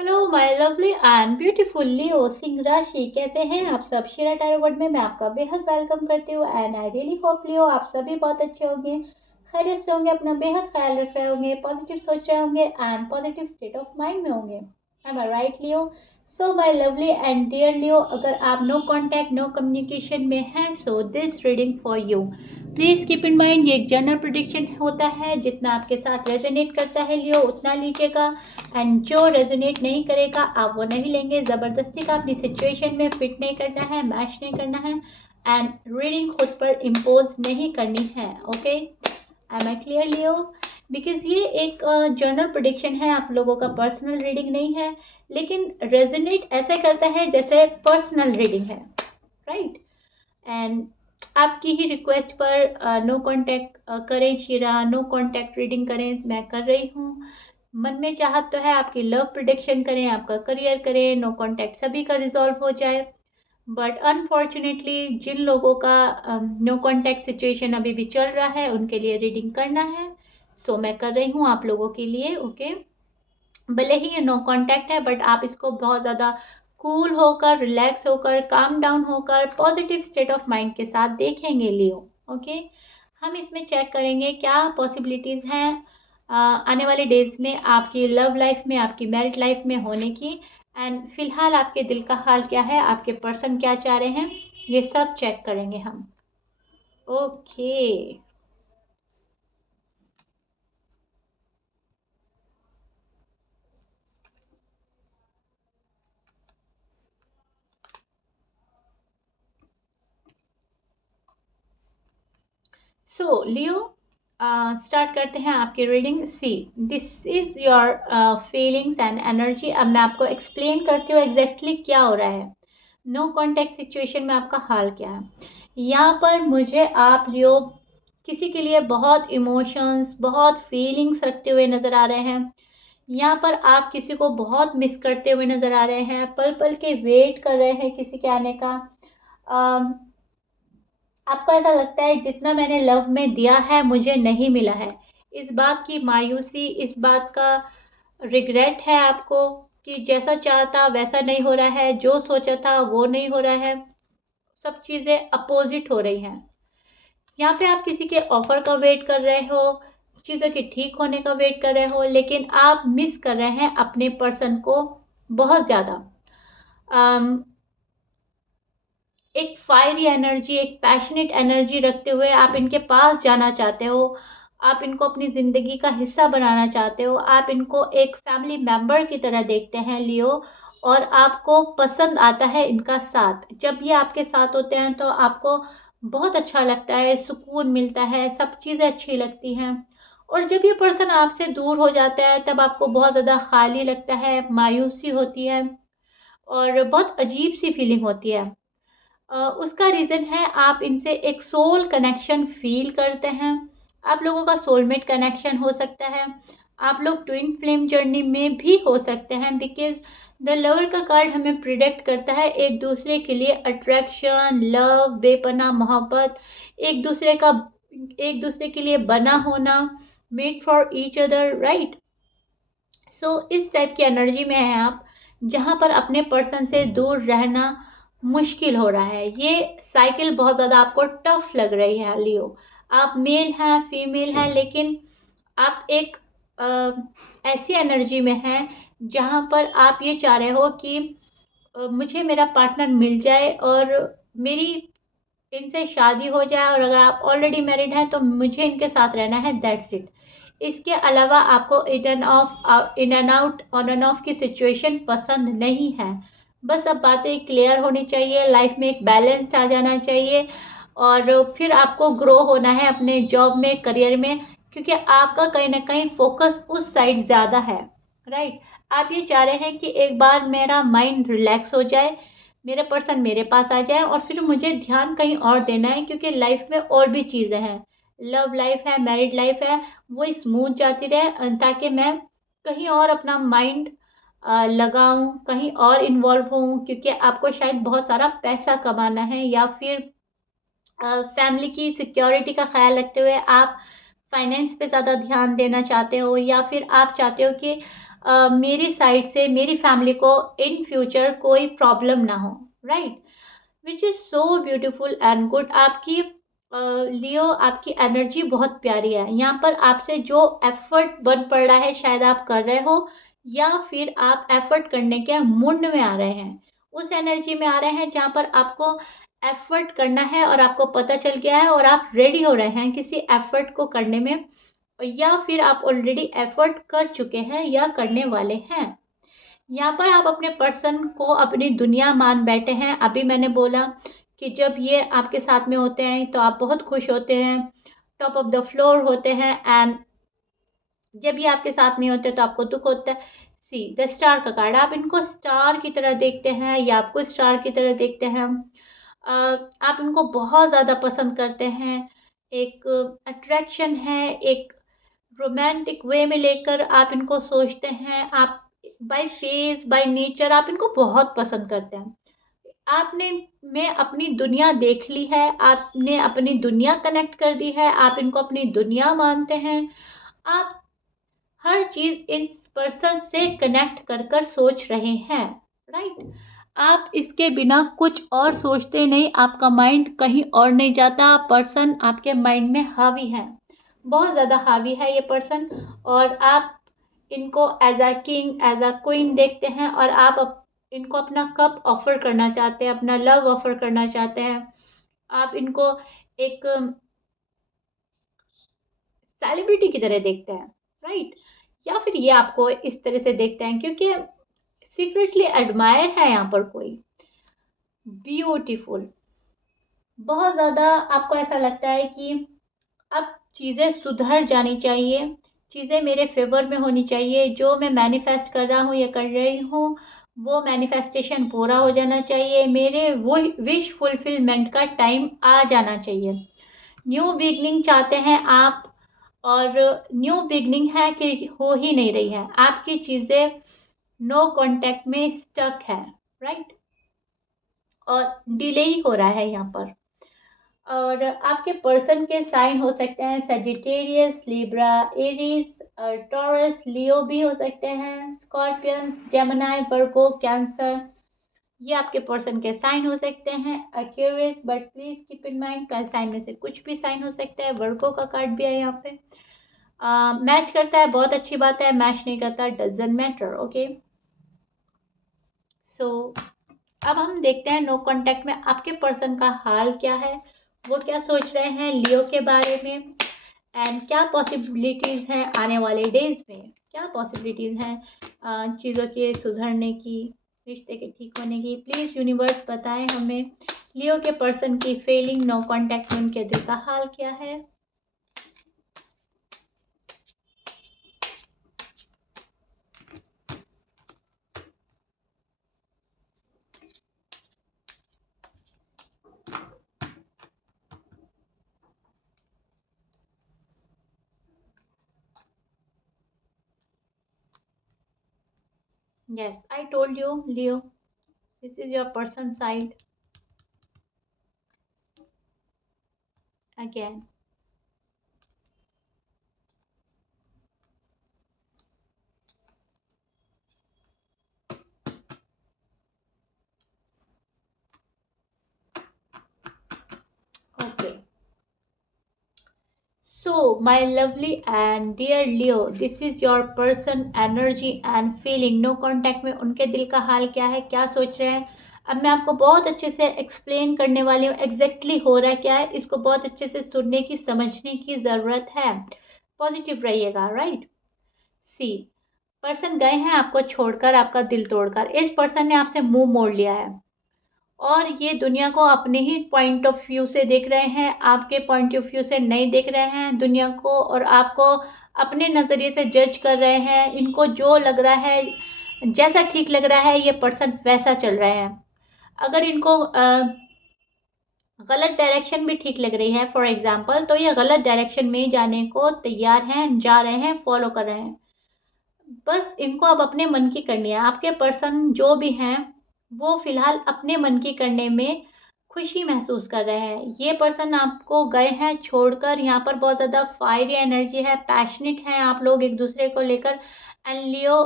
Hello my lovely and beautiful Leo सिंह राशि, कैसे हैं आप सब। शिरा टैरो वर्ड में मैं आपका बेहद वेलकम करती हूँ एंड आई रियली होप लियो आप सभी बहुत अच्छे होंगे, खैरियत से होंगे, अपना बेहद ख्याल रख रहे होंगे, पॉजिटिव सोच रहे होंगे and positive state of mind में होंगे। Am I right Leo? So my lovely and dear Leo, अगर आप नो कांटेक्ट नो कम्युनिकेशन में हैं so this reading for you. Please keep in mind ये एक जनरल प्रिडिक्शन होता है, जितना आपके साथ रेजोनेट करता है लियो उतना लीजिएगा एंड जो रेजोनेट नहीं करेगा आप वो नहीं लेंगे। ज़बरदस्ती का अपनी सिचुएशन में फिट नहीं करना है, मैच नहीं करना है एंड रीडिंग खुद पर इम्पोज नहीं करनी है। Okay, am I clear Leo? Because ये एक जनरल प्रिडिक्शन है, आप लोगों का पर्सनल रीडिंग नहीं है, लेकिन रेजोनेट ऐसे करता है जैसे पर्सनल रीडिंग है, राइट? एंड आपकी ही रिक्वेस्ट पर नो कांटेक्ट करें शिरा, नो कांटेक्ट रीडिंग करें, मैं कर रही हूँ। मन में चाहत तो है आपकी लव प्रिडिक्शन करें, आपका करियर करें, नो कांटेक्ट सभी का रिजॉल्व हो जाए, बट अनफॉर्चुनेटली जिन लोगों का नो कांटेक्ट सिचुएशन अभी भी चल रहा है उनके लिए रीडिंग करना है, सो मैं कर रही हूँ आप लोगों के लिए। ओके, भले ही ये नो कांटेक्ट है बट आप इसको बहुत ज़्यादा कूल होकर, रिलैक्स होकर, काम डाउन होकर, पॉजिटिव स्टेट ऑफ माइंड के साथ देखेंगे लियो। ओके, हम इसमें चेक करेंगे क्या पॉसिबिलिटीज़ हैं आने वाले डेज में आपकी लव लाइफ में, आपकी मैरिड लाइफ में होने की, एंड फिलहाल आपके दिल का हाल क्या है, आपके पर्सन क्या चाह रहे हैं, ये सब चेक करेंगे हम। ओके, सो लियो स्टार्ट करते हैं आपकी reading. See, this is your feelings and energy. अब मैं आपको एक्सप्लेन करती हूँ एग्जैक्टली क्या हो रहा है, नो कॉन्टेक्ट सिचुएशन में आपका हाल क्या है। यहाँ पर मुझे आप लियो किसी के लिए बहुत इमोशंस, बहुत फीलिंग्स रखते हुए नजर आ रहे हैं। यहाँ पर आप किसी को बहुत मिस करते हुए नजर आ रहे हैं, पल पल के वेट कर रहे हैं किसी के आने का। आपको ऐसा लगता है जितना मैंने लव में दिया है मुझे नहीं मिला है, इस बात की मायूसी, इस बात का रिग्रेट है आपको कि जैसा चाहता वैसा नहीं हो रहा है, जो सोचा था वो नहीं हो रहा है, सब चीज़ें अपोजिट हो रही हैं। यहाँ पे आप किसी के ऑफर का वेट कर रहे हो, चीज़ों के ठीक होने का वेट कर रहे हो, लेकिन आप मिस कर रहे हैं अपने पर्सन को बहुत ज़्यादा। एक फायरी एनर्जी, एक पैशनेट एनर्जी रखते हुए आप इनके पास जाना चाहते हो, आप इनको अपनी ज़िंदगी का हिस्सा बनाना चाहते हो, आप इनको एक फैमिली मेंबर की तरह देखते हैं लियो, और आपको पसंद आता है इनका साथ। जब ये आपके साथ होते हैं तो आपको बहुत अच्छा लगता है, सुकून मिलता है, सब चीज़ें अच्छी लगती हैं। और जब ये पर्सन आपसे दूर हो जाता है तब आपको बहुत ज़्यादा खाली लगता है, मायूसी होती है और बहुत अजीब सी फीलिंग होती है। उसका रीज़न है आप इनसे एक सोल कनेक्शन फील करते हैं। आप लोगों का सोलमेट कनेक्शन हो सकता है, आप लोग ट्विन फ्लेम जर्नी में भी हो सकते हैं, बिकॉज द लवर का कार्ड हमें प्रिडिक्ट करता है एक दूसरे के लिए अट्रैक्शन, लव, बेपनाह मोहब्बत, एक दूसरे का, एक दूसरे के लिए बना होना, made for each other, right? So इस टाइप की एनर्जी में है आप, जहाँ पर अपने पर्सन से दूर रहना मुश्किल हो रहा है। ये साइकिल बहुत ज़्यादा आपको टफ लग रही है लियो। आप मेल हैं, फीमेल हैं, लेकिन आप एक ऐसी एनर्जी में हैं जहाँ पर आप ये चाह रहे हो कि मुझे मेरा पार्टनर मिल जाए और मेरी इनसे शादी हो जाए, और अगर आप ऑलरेडी मैरिड हैं तो मुझे इनके साथ रहना है, दैट्स इट। इसके अलावा आपको in and out, on end of की सिचुएशन पसंद नहीं है। बस अब बातें क्लियर होनी चाहिए, लाइफ में एक बैलेंस आ जाना चाहिए, और फिर आपको ग्रो होना है अपने जॉब में, करियर में, क्योंकि आपका कहीं ना कहीं फोकस उस साइड ज़्यादा है, राइट? आप ये चाह रहे हैं कि एक बार मेरा माइंड रिलैक्स हो जाए, मेरे पर्सन मेरे पास आ जाए और फिर मुझे ध्यान कहीं और देना है, क्योंकि लाइफ में और भी चीज़ें हैं, लव लाइफ है, मैरिड लाइफ है, वो स्मूथ जाती रहे, ताकि मैं कहीं और अपना माइंड लगाऊं, कहीं और इन्वॉल्व हूँ, क्योंकि आपको शायद बहुत सारा पैसा कमाना है, या फिर फैमिली की सिक्योरिटी का ख्याल रखते हुए आप फाइनेंस पे ज़्यादा ध्यान देना चाहते हो, या फिर आप चाहते हो कि मेरी साइड से मेरी फैमिली को इन फ्यूचर कोई प्रॉब्लम ना हो, right? Which is so beautiful and good. आपकी लियो, आपकी एनर्जी बहुत प्यारी है। यहाँ पर आपसे जो एफर्ट बन पड़ रहा है शायद आप कर रहे हो, या फिर आप एफर्ट करने के मूड में आ रहे हैं, उस एनर्जी में आ रहे हैं जहाँ पर आपको एफर्ट करना है और आपको पता चल गया है और आप रेडी हो रहे हैं किसी एफर्ट को करने में, या फिर आप ऑलरेडी एफर्ट कर चुके हैं या करने वाले हैं। यहाँ पर आप अपने पर्सन को अपनी दुनिया मान बैठे हैं। अभी मैंने बोला कि जब ये आपके साथ में होते हैं तो आप बहुत खुश होते हैं, टॉप ऑफ द फ्लोर होते हैं, एंड जब ये आपके साथ नहीं होते तो आपको दुख होता है। सी द स्टार का कार्ड, आप इनको स्टार की तरह देखते हैं या आपको स्टार की तरह देखते हैं। आप इनको बहुत ज़्यादा पसंद करते हैं, एक अट्रैक्शन है, एक रोमांटिक वे में लेकर आप इनको सोचते हैं। आप बाय फेस बाय नेचर आप इनको बहुत पसंद करते हैं। आपने में अपनी दुनिया देख ली है, आपने अपनी दुनिया कनेक्ट कर दी है, आप इनको अपनी दुनिया मानते हैं। आप हर चीज़ इस पर्सन से कनेक्ट कर कर सोच रहे हैं, राइट? आप इसके बिना कुछ और सोचते नहीं, आपका माइंड कहीं और नहीं जाता। पर्सन आपके माइंड में हावी है, बहुत ज़्यादा हावी है ये पर्सन, और आप इनको as a king as a queen देखते हैं, और आप इनको अपना कप ऑफर करना चाहते हैं, अपना लव ऑफर करना चाहते हैं। आप इनको एक सेलिब्रिटी की तरह देखते हैं, राइट? या फिर ये आपको इस तरह से देखते हैं क्योंकि सीक्रेटली एडमायर है यहाँ पर कोई। ब्यूटीफुल, बहुत ज़्यादा आपको ऐसा लगता है कि अब चीज़ें सुधर जानी चाहिए, चीज़ें मेरे फेवर में होनी चाहिए, जो मैं मैनिफेस्ट कर रहा हूँ या कर रही हूँ वो मैनिफेस्टेशन पूरा हो जाना चाहिए, मेरे वो विश फुलफिलमेंट का टाइम आ जाना चाहिए। न्यू बिगनिंग चाहते हैं आप, और न्यू बिगनिंग है कि हो ही नहीं रही है, आपकी चीज़ें नो कांटेक्ट में स्टक है, राइट? और डिले ही हो रहा है यहाँ पर। और आपके पर्सन के साइन हो सकते हैं सेजिटेरियस, लिब्रा, एरीज, टॉरस, लियो भी हो सकते हैं, स्कॉर्पियंस, जेमिनी, वर्गो, कैंसर। ये आपके पर्सन के साइन हो सकते हैं। Aquarius, but please keep in mind 12 sign में से कुछ भी साइन हो सकता है। वर्गो का कार्ड भी है यहाँ पे। मैच करता है बहुत अच्छी बात है, मैच नहीं करता डजंट मैटर, ओके? सो अब हम देखते हैं नो कांटेक्ट में आपके पर्सन का हाल क्या है, वो क्या सोच रहे हैं लियो के बारे में, एंड क्या पॉसिबिलिटीज़ हैं आने वाले डेज में, क्या पॉसिबिलिटीज़ हैं चीज़ों के सुधरने की, रिश्ते के ठीक होने की। प्लीज़ यूनिवर्स बताएं हमें लियो के पर्सन की फीलिंग, नो कांटेक्ट में उनके दिल का हाल क्या है। Yes, I told you, Leo, this is your person side again. Okay. So, my lovely and dear Leo, this is your person energy and feeling. No contact में उनके दिल का हाल क्या है, क्या सोच रहे हैं। अब मैं आपको बहुत अच्छे से एक्सप्लेन करने वाली हूँ एग्जैक्टली हो रहा क्या है। इसको बहुत अच्छे से सुनने की, समझने की ज़रूरत है। पॉजिटिव रहिएगा, राइट? सी, पर्सन गए हैं आपको छोड़कर, आपका दिल तोड़कर। इस पर्सन ने आपसे मुंह मोड़ लिया है और ये दुनिया को अपने ही पॉइंट ऑफ व्यू से देख रहे हैं, आपके पॉइंट ऑफ व्यू से नहीं देख रहे हैं दुनिया को, और आपको अपने नज़रिए से जज कर रहे हैं। इनको जो लग रहा है, जैसा ठीक लग रहा है, ये पर्सन वैसा चल रहे हैं। अगर इनको गलत डायरेक्शन भी ठीक लग रही है फॉर एग्जाम्पल, तो ये गलत डायरेक्शन में जाने को तैयार हैं, जा रहे हैं, फॉलो कर रहे हैं। बस इनको अब अपने मन की करनी है। आपके पर्सन जो भी हैं वो फिलहाल अपने मन की करने में खुशी महसूस कर रहे हैं। ये पर्सन आपको गए हैं छोड़कर। यहाँ पर बहुत ज़्यादा फायरी एनर्जी है, पैशनेट हैं आप लोग एक दूसरे को लेकर, एंड लियो,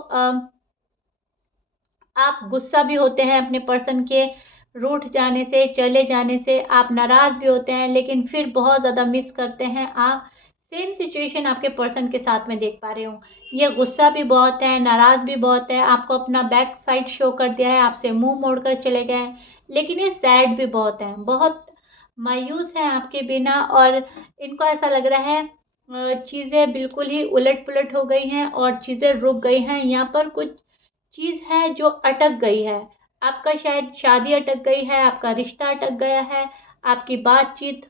आप गुस्सा भी होते हैं अपने पर्सन के रूठ जाने से, चले जाने से, आप नाराज़ भी होते हैं, लेकिन फिर बहुत ज़्यादा मिस करते हैं आप। सेम सिचुएशन आपके पर्सन के साथ में देख पा रही हूँ। ये गुस्सा भी बहुत है, नाराज़ भी बहुत है, आपको अपना बैक साइड शो कर दिया है, आपसे मुँह मोड़कर चले गए हैं, लेकिन ये सैड भी बहुत हैं, बहुत मायूस हैं आपके बिना, और इनको ऐसा लग रहा है चीज़ें बिल्कुल ही उलट-पुलट हो गई हैं और चीज़ें रुक गई हैं। यहाँ पर कुछ चीज़ है जो अटक गई है। आपका शायद शादी अटक गई है, आपका रिश्ता अटक गया है, आपकी बातचीत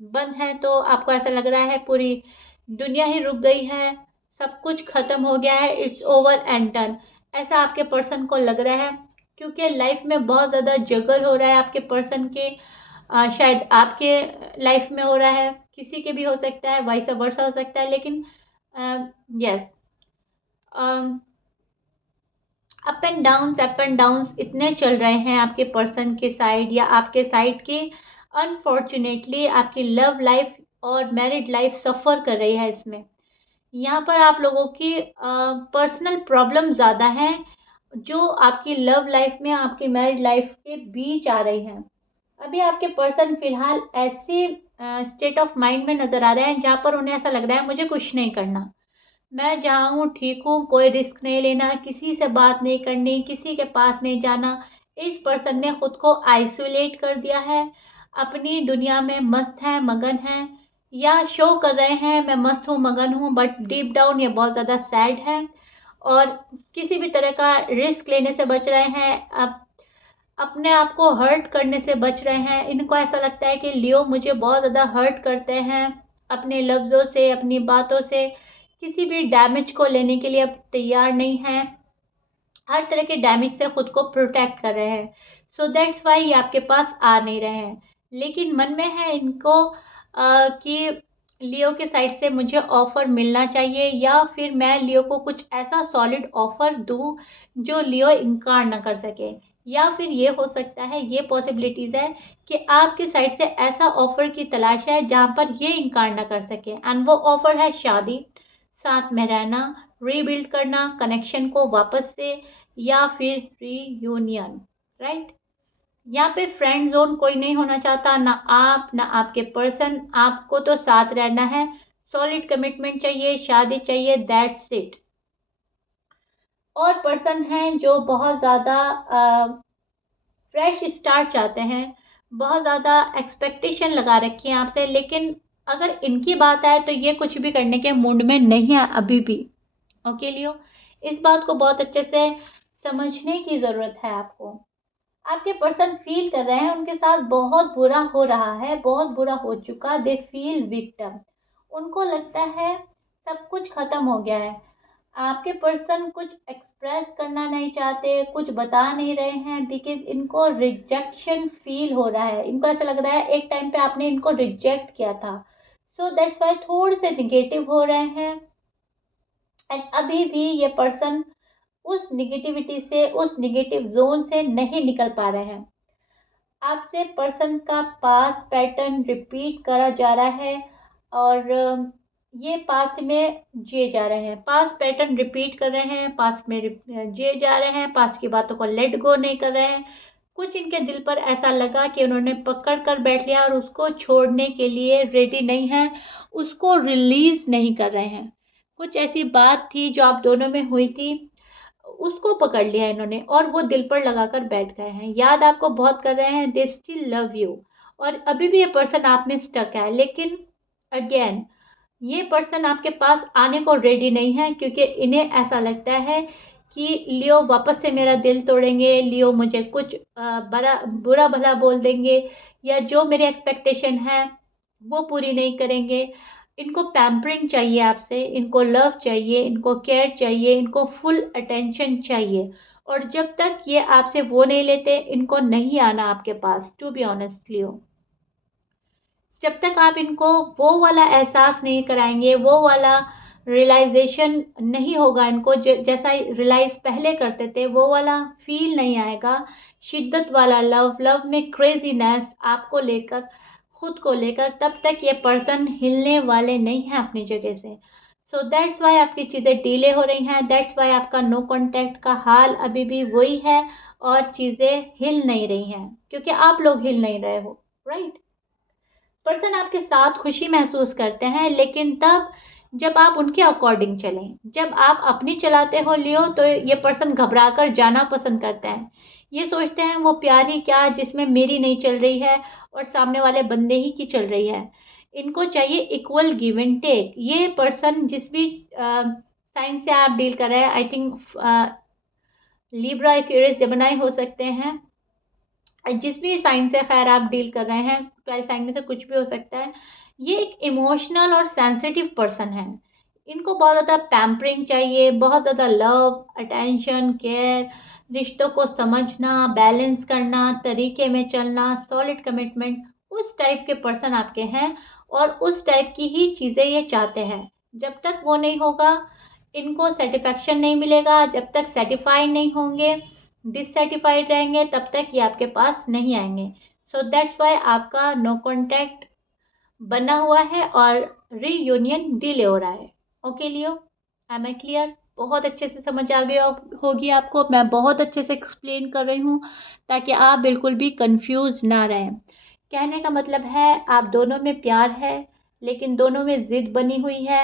बंद है, तो आपको ऐसा लग रहा है पूरी दुनिया ही रुक गई है, सब कुछ खत्म हो गया है, इट्स ओवर एंड डन। ऐसा आपके पर्सन को लग रहा है, क्योंकि लाइफ में बहुत ज़्यादा जगल हो रहा है आपके पर्सन के। शायद आपके लाइफ में हो रहा है, किसी के भी हो सकता है, वाइस वर्सा हो सकता है, लेकिन यस, अप एंड डाउन्स इतने चल रहे हैं आपके पर्सन के साइड या आपके साइड के। अनफॉर्चुनेटली आपकी लव लाइफ और मैरिड लाइफ सफ़र कर रही है इसमें। यहाँ पर आप लोगों की पर्सनल प्रॉब्लम ज़्यादा हैं, जो आपकी लव लाइफ में, आपकी मैरिड लाइफ के बीच आ रही हैं। अभी आपके पर्सन फिलहाल ऐसे स्टेट ऑफ माइंड में नज़र आ रहे हैं जहाँ पर उन्हें ऐसा लग रहा है मुझे कुछ नहीं करना, मैं जहाँ हूँ ठीक हूँ, कोई रिस्क नहीं लेना, किसी से बात नहीं करनी, किसी के पास नहीं जाना। इस पर्सन ने खुद को आइसोलेट कर दिया है, अपनी दुनिया में मस्त है, मगन है, या शो कर रहे हैं मैं मस्त हूँ, मगन हूँ, बट डीप डाउन ये बहुत ज़्यादा सैड है और किसी भी तरह का रिस्क लेने से बच रहे हैं। अब अपने आप को हर्ट करने से बच रहे हैं। इनको ऐसा लगता है कि लियो मुझे बहुत ज़्यादा हर्ट करते हैं, अपने लफ्ज़ों से, अपनी बातों से, किसी भी डैमेज को लेने के लिए अब तैयार नहीं हैं। हर तरह के डैमेज से खुद को प्रोटेक्ट कर रहे हैं। सो दैट्स वाई ये आपके पास आ नहीं रहे हैं। लेकिन मन में है इनको कि लियो के साइड से मुझे ऑफ़र मिलना चाहिए, या फिर मैं लियो को कुछ ऐसा सॉलिड ऑफ़र दूँ जो लियो इनकार ना कर सके। या फिर ये हो सकता है, ये पॉसिबिलिटीज़ है कि आपके साइड से ऐसा ऑफ़र की तलाश है जहाँ पर ये इनकार ना कर सके, एंड वो ऑफ़र है शादी, साथ में रहना, रीबिल्ड करना कनेक्शन को वापस से, या फिर रीयूनियन, राइट? यहाँ पे फ्रेंड ज़ोन कोई नहीं होना चाहता, ना आप, ना आपके पर्सन। आपको तो साथ रहना है, सॉलिड कमिटमेंट चाहिए, शादी चाहिए, दैट्स इट। और पर्सन हैं जो बहुत ज़्यादा फ्रेश स्टार्ट चाहते हैं, बहुत ज़्यादा एक्सपेक्टेशन लगा रखी है आपसे, लेकिन अगर इनकी बात आए तो ये कुछ भी करने के मूड में नहीं है अभी भी। ओके लियो, इस बात को बहुत अच्छे से समझने की ज़रूरत है आपको। आपके पर्सन फील कर रहे हैं उनके साथ बहुत बुरा हो रहा है, बहुत बुरा हो चुका, दे फील विक्टिम। उनको लगता है सब कुछ खत्म हो गया है। आपके पर्सन कुछ एक्सप्रेस करना नहीं चाहते, कुछ बता नहीं रहे हैं, बिकॉज इनको रिजेक्शन फील हो रहा है। इनको ऐसा लग रहा है एक टाइम पे आपने इनको रिजेक्ट किया था, सो दैट्स वाई थोड़े से निगेटिव हो रहे हैं। एंड अभी भी ये पर्सन उस निगेटिविटी से, उस निगेटिव जोन से नहीं निकल पा रहे हैं। आपसे पर्सन का पास्ट पैटर्न रिपीट करा जा रहा है, और ये पास्ट में जिए जा रहे हैं, पास्ट पैटर्न रिपीट कर रहे हैं, पास्ट में जिए जा रहे हैं, पास्ट की बातों को लेट गो नहीं कर रहे हैं। कुछ इनके दिल पर ऐसा लगा कि उन्होंने पकड़ कर बैठ लिया और उसको छोड़ने के लिए रेडी नहीं है, उसको रिलीज नहीं कर रहे हैं। कुछ ऐसी बात थी जो आप दोनों में हुई थी, उसको पकड़ लिया इन्होंने और वो दिल पर लगाकर बैठ गए हैं। याद आपको बहुत कर रहे हैं, दे स्टिल लव यू, और अभी भी ये पर्सन आप में स्टक है। लेकिन अगेन ये पर्सन आपके पास आने को रेडी नहीं है, क्योंकि इन्हें ऐसा लगता है कि लियो वापस से मेरा दिल तोड़ेंगे, लियो मुझे कुछ बड़ा बुरा भला बोल देंगे, या जो मेरी एक्सपेक्टेशन है वो पूरी नहीं करेंगे। इनको पैम्परिंग चाहिए आपसे, इनको लव चाहिए, इनको केयर चाहिए, इनको फुल अटेंशन चाहिए, और जब तक ये आपसे वो नहीं लेते, इनको नहीं आना आपके पास, टू बी ऑनेस्ट लियो। जब तक आप इनको वो वाला एहसास नहीं कराएंगे, वो वाला रियलाइजेशन नहीं होगा इनको, जैसा रियलाइज पहले करते थे, वो वाला फील नहीं आएगा, शिद्दत वाला लव, लव में क्रेजीनेस आपको लेकर, खुद को लेकर, तब तक ये पर्सन हिलने वाले नहीं हैं अपनी जगह से। सो दैट्स वाई आपकी चीज़ें डिले हो रही हैं, दैट्स वाई आपका नो कॉन्टैक्ट का हाल अभी भी वही है और चीज़ें हिल नहीं रही हैं क्योंकि आप लोग हिल नहीं रहे हो, राइट। पर्सन आपके साथ खुशी महसूस करते हैं लेकिन तब जब आप उनके अकॉर्डिंग चलें। जब आप अपनी चलाते हो लियो तो ये पर्सन घबरा कर जाना पसंद करते हैं। ये सोचते हैं वो प्यार ही क्या जिसमें मेरी नहीं चल रही है और सामने वाले बंदे ही की चल रही है। इनको चाहिए इक्वल गिव एंड टेक। ये पर्सन जिस भी साइन से आप डील कर रहे हैं, I think Libra, Aquarius, Gemini हो सकते हैं। जिस भी साइन से खैर आप डील कर रहे हैं, 12 साइन में से कुछ भी हो सकता है। ये एक इमोशनल और सेंसिटिव पर्सन है। इनको बहुत ज़्यादा पैम्परिंग चाहिए, बहुत ज़्यादा लव, अटेंशन, केयर, रिश्तों को समझना, बैलेंस करना, तरीके में चलना, सॉलिड कमिटमेंट। उस टाइप के पर्सन आपके हैं और उस टाइप की ही चीज़ें ये चाहते हैं। जब तक वो नहीं होगा, इनको सेटिस्फैक्शन नहीं मिलेगा। जब तक सेटिस्फाइड नहीं होंगे, डिससेटिस्फाइड रहेंगे, तब तक ये आपके पास नहीं आएंगे। सो दैट्स वाई आपका नो कॉन्टैक्ट बना हुआ है और रीयूनियन डिले हो रहा है। Okay Leo, am I clear? बहुत अच्छे से समझ आ गई होगी आपको। मैं बहुत अच्छे से एक्सप्लेन कर रही हूँ ताकि आप बिल्कुल भी कंफ्यूज ना रहें। कहने का मतलब है आप दोनों में प्यार है लेकिन दोनों में जिद बनी हुई है।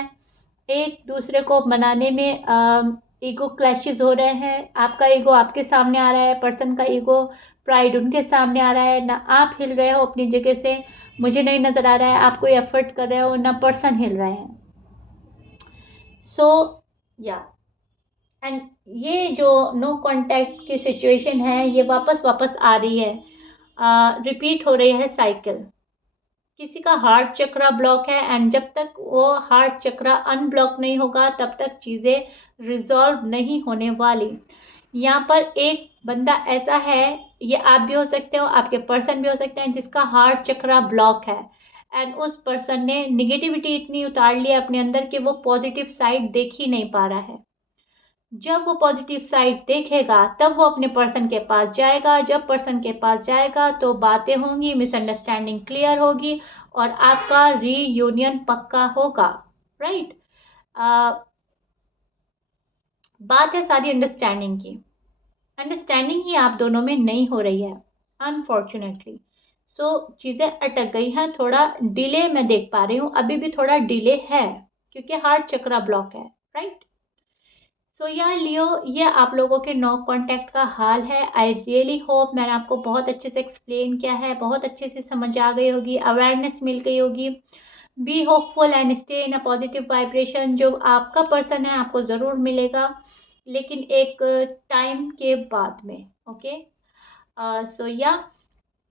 एक दूसरे को मनाने में ईगो क्लैशेस हो रहे हैं। आपका ईगो आपके सामने आ रहा है, पर्सन का ईगो प्राइड उनके सामने आ रहा है। ना आप हिल रहे हो अपनी जगह से, मुझे नहीं नज़र आ रहा है आप कोई एफर्ट कर रहे हो, ना पर्सन हिल रहे हैं। सो या एंड ये जो नो कांटेक्ट की सिचुएशन है ये वापस वापस आ रही है, रिपीट हो रही है साइकिल। किसी का हार्ट चक्रा ब्लॉक है एंड जब तक वो हार्ट चक्रा अनब्लॉक नहीं होगा तब तक चीज़ें रिजॉल्व नहीं होने वाली। यहाँ पर एक बंदा ऐसा है, ये आप भी हो सकते हो, आपके पर्सन भी हो सकते हैं, जिसका हार्ट चक्रा ब्लॉक है एंड उस पर्सन ने निगेटिविटी इतनी उतार ली है अपने अंदर कि वो पॉजिटिव साइड देख ही नहीं पा रहा है। जब वो पॉजिटिव साइड देखेगा तब वो अपने पर्सन के पास जाएगा। जब पर्सन के पास जाएगा तो बातें होंगी, मिसअंडरस्टैंडिंग क्लियर होगी और आपका रीयूनियन पक्का होगा, राइट। बात है सारी अंडरस्टैंडिंग की। अंडरस्टैंडिंग ही आप दोनों में नहीं हो रही है अनफॉर्चुनेटली। सो चीज़ें अटक गई हैं, थोड़ा डिले मैं देख पा रही हूँ, अभी भी थोड़ा डिले है क्योंकि हार्ट चक्रा ब्लॉक है, राइट। सो यार लियो, ये आप लोगों के नो कांटेक्ट का हाल है। आई रियली होप मैंने आपको बहुत अच्छे से एक्सप्लेन किया है, बहुत अच्छे से समझ आ गई होगी, अवेयरनेस मिल गई होगी। Be hopeful and stay in a positive vibration. जो आपका पर्सन है आपको ज़रूर मिलेगा लेकिन एक टाइम के बाद में। ओके, सो या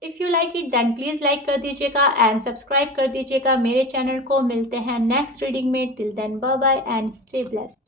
if you like it then please like कर दीजिएगा एंड सब्सक्राइब कर दीजिएगा मेरे चैनल को। मिलते हैं नेक्स्ट रीडिंग में। Till then bye bye and stay blessed.